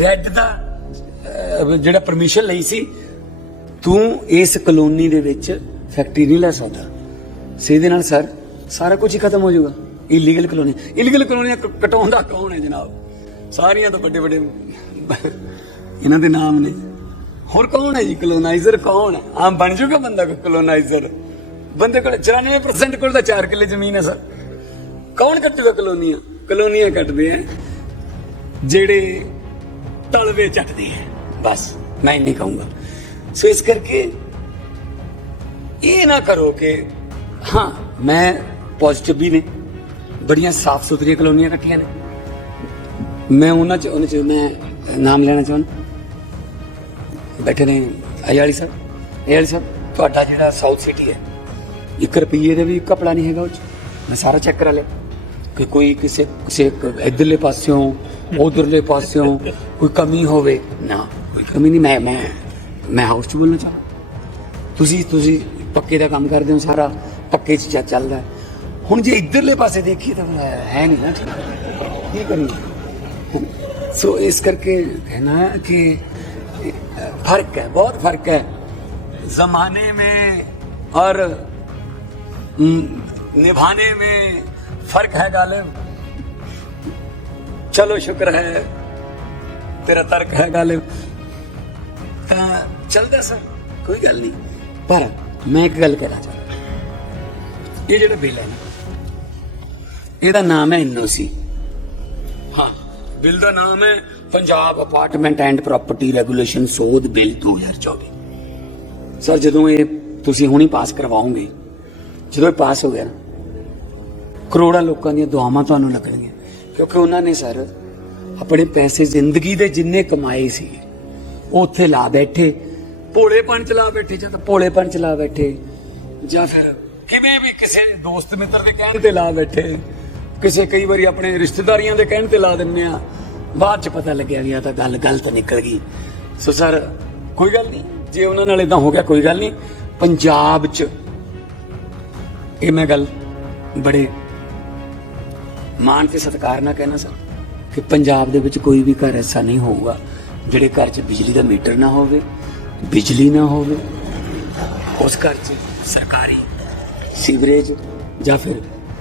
Red ਦਾ ਅਹ, ਜਿਹੜਾ permission ਲਈ ਸੀ ਤੂੰ ਇਸ ਕਲੋਨੀ ਦੇ ਵਿੱਚ ਫੈਕਟਰੀ ਨਹੀਂ ਲੈ ਸਕਦਾ। ਸਿੱਧੇ ਨਾਲ ਸਰ ਸਾਰਾ ਕੁਝ ਹੀ ਖਤਮ ਹੋ ਜਾਊਗਾ। ਇਲੀਗਲ ਕਲੋਨੀ ਇਲੀਗਲ ਕਲੋਨੀਆਂ ਕ- ਕਟਾਉਣ ਦਾ ਕੌਣ ਹੈ ਜਨਾਬ? ਸਾਰੀਆਂ ਤਾਂ ਵੱਡੇ ਵੱਡੇ ਇਹਨਾਂ ਦੇ ਨਾਮ ਨੇ। ਹੋਰ ਕੌਣ ਹੈ ਜੀ? ਕਲੋਨਾਈਜ਼ਰ ਕੌਣ? ਹੈ ਆਮ ਬਣ ਜਾਊਗਾ ਬੰਦਾ ਕੋਈ ਕਲੋਨਾਈਜ਼ਰ ਬੰਦੇ ਕੋਲ 94% ਕੋਲ ਤਾਂ 4 ਕਿੱਲੇ ਜ਼ਮੀਨ ਹੈ ਸਰ। ਕੌਣ ਕੱਟੂਗਾ ਕਲੋਨੀਆਂ? ਕਲੋਨੀਆਂ ਕੱਟਦੇ ਆ। ਜਿਹੜੇ ਤਲਵੇ ਚੱਟਦੇ ਹੈ। ਬਸ, ਮੈਂ ਨਹੀਂ ਕਹੂੰਗਾ। ਸੋ ਇਸ ਕਰਕੇ ਇਹ ਨਾ ਕਰੋ ਕਿ, ਹਾਂ, ਮੈਂ ਪੋਜ਼ਿਟਿਵ ਵੀ ਨੇ, ਬੜੀਆਂ ਸਾਫ਼ ਸੁਥਰੀਆਂ ਕਲੋਨੀਆਂ ਇਕੱਠੀਆਂ ਨੇ। ਮੈਂ ਉਹਨਾਂ ਚ ਉਹਨਾਂ ਚ ਮੈਂ ਨਾਮ ਲੈਣਾ ਚਾਹੁੰਦਾ। ਬੈਠੇ ਨੇ ਅਯਾਲੀ ਸਾਹਿਬ। ਅਯਾਲੀ ਸਾਹਿਬ, ਤੁਹਾਡਾ ਜਿਹੜਾ ਸਾਊਥ ਸਿਟੀ ਹੈ 1 ਰੁਪਈਏ ਦੇ ਵੀ ਕਪੜਾ ਨਹੀਂ ਹੈਗਾ ਉਹ ਚ। ਮੈਂ ਸਾਰਾ ਚੈੱਕ ਕਰਾ ਲਿਆ। ਕਿ ਕੋਈ ਕਿਸੇ ਕਿਸੇ ਇਧਰਲੇ ਪਾਸਿਓਂ ਉਧਰਲੇ ਪਾਸਿਓਂ ਕੋਈ ਕਮੀ ਹੋਵੇ ਨਾ ਕੋਈ ਕਮੀ ਨਹੀਂ ਮੈਂ ਮੈਂ ਮੈਂ ਹਾਊਸ ਚ ਬੋਲਣਾ ਚਾਹਾਂ ਤੁਸੀਂ ਤੁਸੀਂ ਪੱਕੇ ਦਾ ਕੰਮ ਕਰਦੇ ਹੋ ਸਾਰਾ ਪੱਕੇ ਚ ਚੱਲ- ਚੱਲਦਾ ਹੈ। ਹੁਣ ਜੇ ਇਧਰਲੇ ਪਾਸੇ ਦੇਖੀਏ ਤਾਂ ਹੈ ਨਹੀਂ ਨਾ ਠੀਕ। ਕੀ ਕਰੀਏ ਸੋ ਇਸ ਕਰਕੇ कहना है कि फर्क है बहुत फर्क है जमाने में और हम्म, निभाने में फर्क है गालिब चलो शुक्र है तेरा तर्क है गालिब ਤਾਂ ਚੱਲਦਾ ਸਰ ਕੋਈ ਗੱਲ ਨਹੀਂ ਪਰ ਮੈਂ ਇੱਕ ਗੱਲ ਕਹਿਣਾ ਚਾਹੁੰਦਾ ਇਹ ਜਿਹੜਾ ਬਿੱਲ ਹੈ ਨਾ ਇਹਦਾ ਨਾਮ ਹੈ ਐਨਓਸੀ ਹਾਂ ਬਿੱਲ ਦਾ ਨਾਮ ਹੈ Punjab apartment and property regulation ਸੋਧ ਬਿੱਲ 2024 ਸਰ ਜਦੋਂ ਇਹ ਤੁਸੀਂ ਹੁਣੀ ਪਾਸ ਕਰਵਾਓਗੇ ਜਦੋਂ ਇਹ ਪਾਸ ਹੋ ਗਿਆ ਨਾ ਕਰੋੜਾਂ ਲੋਕਾਂ ਦੀਆਂ ਦੁਆਵਾਂ ਤੁਹਾਨੂੰ ਲੱਗਣਗੀਆਂ। ਕਿਉਂਕਿ ਉਹਨਾਂ ਨੇ ਸਰ, ਆਪਣੇ ਪੈਸੇ ਜ਼ਿੰਦਗੀ ਦੇ ਜਿੰਨੇ ਕਮਾਏ ਸੀ, ਉਹ ਉੱਥੇ ਲਾ ਬੈਠੇ, ਭੋਲੇਪਣ ਚ ਲਾ ਬੈਠੇ ਜਾਂ ਤਾਂ ਭੋਲੇਪਣ ਚ ਲਾ ਬੈਠੇ, ਜਾਂ ਫਿਰ ਕਿਵੇਂ ਵੀ ਕਿਸੇ ਦੋਸਤ ਮਿੱਤਰ ਦੇ ਕਹਿਣ ਤੇ ਲਾ ਬੈਠੇ, ਕਿਸੇ ਕਈ ਵਾਰੀ ਆਪਣੇ ਰਿਸ਼ਤੇਦਾਰੀਆਂ ਦੇ ਕਹਿਣ ਤੇ ਲਾ ਦਿੰਨੇ ਆ। ਬਾਅਦ ਚ ਪਤਾ ਲੱਗਿਆ ਵੀ ਆ ਤਾਂ ਗੱਲ ਗਲਤ ਨਿਕਲ ਗਈ। ਸੋ ਸਰ, ਕੋਈ ਗੱਲ ਨਹੀਂ, ਜੇ ਉਹਨਾਂ ਨਾਲ ਇਦਾਂ ਹੋ ਗਿਆ ਕੋਈ ਗੱਲ ਨਹੀਂ। ਪੰਜਾਬ ਚ, ਇਹ ਮੈਂ ਗੱਲ ਬੜੇ ਮਾਣ ਤੇ ਸਤਿਕਾਰ ਨਾਲ ਕਹਿਣਾ ਸਰ, ਕਿ ਪੰਜਾਬ ਦੇ ਵਿੱਚ ਕੋਈ ਵੀ ਘਰ ਐਸਾ ਨਹੀਂ ਹੋਊਗਾ ਜਿਹੜੇ ਘਰ 'ਚ ਬਿਜਲੀ ਦਾ ਮੀਟਰ ਨਾ ਹੋਵੇ, ਬਿਜਲੀ ਨਾ ਹੋਵੇ। ਉਸ ਘਰ 'ਚ ਸਰਕਾਰੀ ਸੀਵਰੇਜ ਜਾਂ ਫਿਰ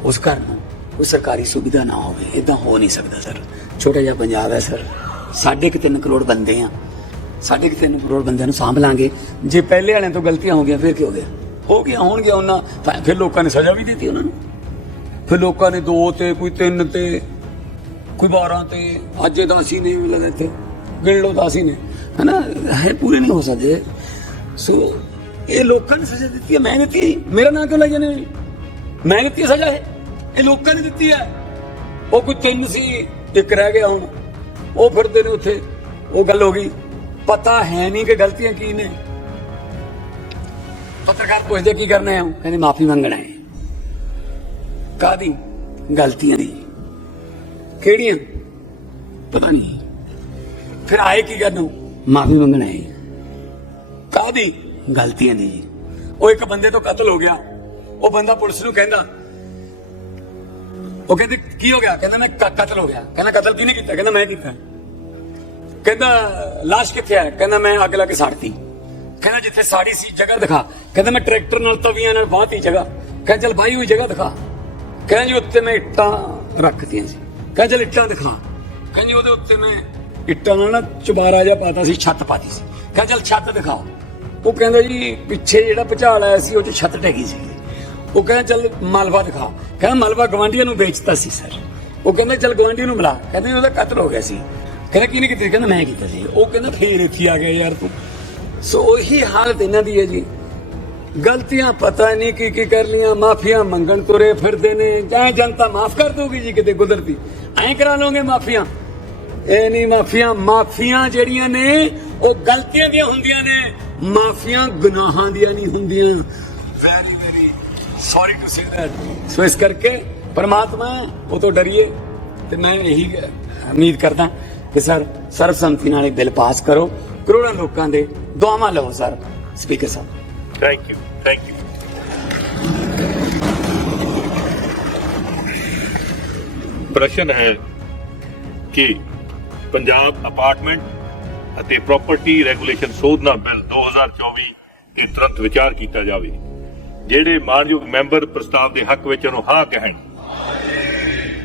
ਉਸ ਘਰ ਨੂੰ ਕੋਈ ਸਰਕਾਰੀ ਸੁਵਿਧਾ ਨਾ ਹੋਵੇ। ਇਦਾਂ ਹੋ ਨਹੀਂ ਸਕਦਾ ਸਰ। ਛੋਟਾ ਜਿਹਾ ਪੰਜਾਬ ਹੈ ਸਰ। ਸਾਢੇ ਕੁ ਤਿੰਨ ਕਰੋੜ ਬੰਦੇ ਆ। ਸਾਢੇ ਕੁ ਤਿੰਨ ਕਰੋੜ ਬੰਦਿਆਂ ਨੂੰ ਸਾਂਭ ਲਾਂਗੇ। ਜੇ ਪਹਿਲੇ ਵਾਲਿਆਂ ਤੋਂ ਗਲਤੀਆਂ ਹੋ ਗਈਆਂ, ਫਿਰ ਕੀ ਹੋ ਗਿਆ? ਹੋ ਗਿਆ ਹੋਣਗੇ ਉਹਨਾਂ। ਤਾਂ ਫਿਰ ਲੋਕਾਂ ਨੇ ਸਜ਼ਾ ਵੀ ਦਿੱਤੀ ਉਹਨਾਂ ਨੂੰ। ਫਿਰ ਲੋਕਾਂ ਨੇ ਦੋ ਤੇ, ਕੋਈ ਤਿੰਨ ਤੇ, ਕੋਈ 12 ਤੇ। ਅੱਜ ਇਹ ਦਸ ਹੀ ਨਹੀਂ ਮਿਲਦਾ ਇੱਥੇ। ਗਿਣ ਲਓ ਦਸ ਹੀ ਨੇ। ਹਨਾ? ਹੈ ਪੂਰੇ ਨਹੀਂ ਹੋ ਸਕਦੇ। ਸੋ ਇਹ ਲੋਕਾਂ ਨੇ ਸਜ਼ਾ ਦਿੱਤੀ ਹੈ। ਮੈਂ ਦਿੱਤੀ ਮੇਰਾ ਨਾਂ ਕਿਉਂ ਲਈ ਜਾਂਦੇ ਹੋ ਮੈਂ ਦਿੱਤੀ ਹੈ ਸਜ਼ਾ ਇਹ ਇਹ ਲੋਕਾਂ ਨੇ ਦਿੱਤੀ ਹੈ। ਉਹ ਕੋਈ ਤਿੰਨ ਸੀ, ਇੱਕ ਰਹਿ ਗਿਆ ਹੁਣ। ਉਹ ਫਿਰਦੇ ਨੇ ਉੱਥੇ। ਉਹ ਗੱਲ ਹੋ ਗਈ। ਪਤਾ ਹੈ ਨਹੀਂ ਕਿ ਗਲਤੀਆਂ ਕੀ ਨੇ। ਪੱਤਰਕਾਰ ਪੁੱਛਦੇ ਕੀ ਕਰਨਾ ਹੈ? ਕਹਿੰਦੇ ਮਾਫੀ ਮੰਗਣਾ ਹੈ। ਕਾਦੀ ਗਲਤੀਆਂ ਦੀ। ਕਿਹੜੀਆਂ? ਪਤਾ ਨਹੀਂ। ਫਿਰ ਆਏ ਕੀ ਕਰਨ ਮਾਫੀ ਮੰਗਣ ਹੈ ਕਾਦੀ ਗਲਤੀਆਂ ਦੀ ਉਹ ਇੱਕ ਬੰਦੇ ਤੋਂ ਕਤਲ ਹੋ ਗਿਆ। ਉਹ ਬੰਦਾ ਪੁਲਿਸ ਨੂੰ ਕਹਿੰਦਾ। ਉਹ ਕਹਿੰਦੇ, ਕੀ ਹੋ ਗਿਆ? ਕਹਿੰਦਾ, ਮੈਂ ਕਤਲ ਹੋ ਗਿਆ। ਕਹਿੰਦਾ, ਕਤਲ ਕਿਹਨੇ ਕੀਤਾ? ਕਹਿੰਦਾ, ਮੈਂ ਕੀਤਾ। ਕਹਿੰਦਾ, ਲਾਸ਼ ਕਿੱਥੇ ਹੈ ਕਹਿੰਦਾ, ਮੈਂ ਅੱਗ ਲਾ ਕੇ ਸਾੜਤੀ। ਕਹਿੰਦਾ, ਜਿੱਥੇ ਸਾੜੀ ਸੀ, ਜਗ੍ਹਾ ਦਿਖਾ। ਕਹਿੰਦਾ, ਮੈਂ ਟਰੈਕਟਰ ਨਾਲ ਤਵੀਆਂ ਨਾਲ ਬਾਹਤੀ ਜਗ੍ਹਾ। ਕਹਿੰਦਾ, ਚਲ ਬਾਈ ਹੋਈ ਜਗ੍ਹਾ ਦਿਖਾ। ਕਹਿੰਦਾ ਜੀ ਉੱਤੇ ਮੈਂ ਇੱਟਾਂ ਰੱਖਤੀਆਂ ਸੀ। ਕਹਿੰਦਾ ਚਲ ਇੱਟਾਂ ਦਿਖਾ। ਕਹਿੰਦਾ ਉਹਦੇ ਉੱਤੇ ਮੈਂ ਇੱਟਾਂ ਨਾਲ ਨਾ ਚੁਬਾਰਾ ਜਿਹਾ ਪਾਤਾ ਸੀ, ਛੱਤ ਪਾਤੀ ਸੀ। ਕਹਿੰਦਾ ਚਲ ਛੱਤ ਦਿਖਾਓ। ਉਹ ਕਹਿੰਦਾ ਜੀ ਪਿੱਛੇ ਜਿਹੜਾ ਭੁਚਾਲ ਆਇਆ ਸੀ, ਉਹ 'ਚ ਛੱਤ ਟੈਗੀ ਸੀ। ਉਹ ਕਹਿੰਦਾ ਚਲ ਮਲਵਾ ਦਿਖਾ ਕਹਿੰਦਾ ਮਲਵਾ ਗਵਾਂਢੀਆਂ ਨੂੰ ਵੇਚਤਾ ਸੀ, ਸਰ। ਉਹ ਕਹਿੰਦਾ ਚਲ ਗਵਾਂਢੀ ਨੂੰ ਮਿਲਾ ਕਹਿੰਦੇ ਉਹਦਾ ਕਤਲ ਹੋ ਗਿਆ ਸੀ। ਕਹਿੰਦਾ ਕਿਹਨੇ ਕੀਤਾ ਸੀ? ਕਹਿੰਦਾ ਮੈਂ ਕੀਤਾ ਸੀ। ਉਹ ਕਹਿੰਦਾ ਫੇਰ ਇੱਥੇ ਆ ਗਿਆ ਯਾਰ ਤੂੰ। ਸੋ ਉਹੀ ਹਾਲਤ ਇਹਨਾਂ ਦੀ ਹੈ ਜੀ। ਗਲਤੀਆਂ ਪਤਾ ਨਹੀਂ ਕੀ ਕੀ ਕਰ ਲੀਆਂ ਮਾਫੀਆਂ ਮੰਗਣ ਤੁਰੇ ਫਿਰਦੇ ਨੇ। ਜਾਂ ਜਨਤਾ ਮਾਫ ਕਰ ਦੋਗੀ ਜੀ ਕਿਤੇ ਕੁਦਰਤੀ। ਐਂ ਕਰਾ ਲਓਗੇ ਮਾਫੀਆਂ? ਇਹ ਨਹੀਂ ਮਾਫੀਆਂ ਮਾਫੀਆਂ ਜਿਹੜੀਆਂ ਨੇ, ਉਹ ਗਲਤੀਆਂ ਦੀਆਂ ਹੁੰਦੀਆਂ ਨੇ। ਮਾਫੀਆਂ ਗੁਨਾਹਾਂ ਦੀਆਂ ਨਹੀਂ ਹੁੰਦੀਆਂ। Very very sorry to say that so ਇਸ ਕਰਕੇ ਪਰਮਾਤਮਾ ਉਹ ਤੋਂ ਡਰੀਏ ਤੇ ਮੈਂ ਇਹੀ ਉਮੀਦ ਕਰਦਾ ਕਿ ਸਰ, ਸਰਬਸੰਮਤੀ ਨਾਲ ਇਹ ਬਿੱਲ ਪਾਸ ਕਰੋ। ਕਰੋੜਾਂ ਲੋਕਾਂ ਦੇ ਦੁਆਵਾਂ ਲਵੋ ਸਰ, ਸਪੀਕਰ ਸਾਹਿਬ। Thank you. Thank you. ਪ੍ਰਸ਼ਨ ਹੈ ਕਿ ਪੰਜਾਬ ਅਪਾਰਟਮੈਂਟ ਅਤੇ ਪ੍ਰਾਪਰਟੀ ਰੈਗੂਲੇਸ਼ਨ ਸੋਧਨਾ ਬਿੱਲ 2024 ਤੇ ਤੁਰੰਤ ਵਿਚਾਰ ਕੀਤਾ ਜਾਵੇ, ਜਿਹੜੇ ਮਾਨਯੋਗ ਮੈਂਬਰ ਪ੍ਰਸਤਾਵ ਦੇ ਹੱਕ ਵਿੱਚ ਉਹਨੂੰ ਹਾਂ ਕਹਿਣ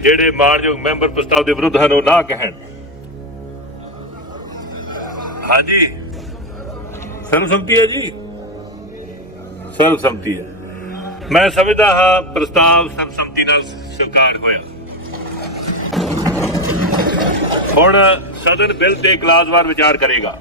ਜਿਹੜੇ ਮਾਨਯੋਗ ਮੈਂਬਰ ਪ੍ਰਸਤਾਵ ਦੇ ਵਿਰੁੱਧ ਹਨ, ਉਹ ਨਾ ਕਹਿਣ ਹਾਂਜੀ ਸਰਵਸੰਮਤੀ ਹੈ ਜੀ ਸਰਬਸੰਮਤੀ ਹੈ। ਮੈਂ ਸਮਝਦਾ ਹਾਂ ਪ੍ਰਸਤਾਵ ਸਰਬਸੰਮਤੀ ਨਾਲ ਸਵੀਕਾਰ ਹੋਇਆ। ਹੁਣ ਸਦਨ ਬਿੱਲ ਤੇ ਕਲਾਸਵਾਰ ਵਿਚਾਰ ਕਰੇਗਾ।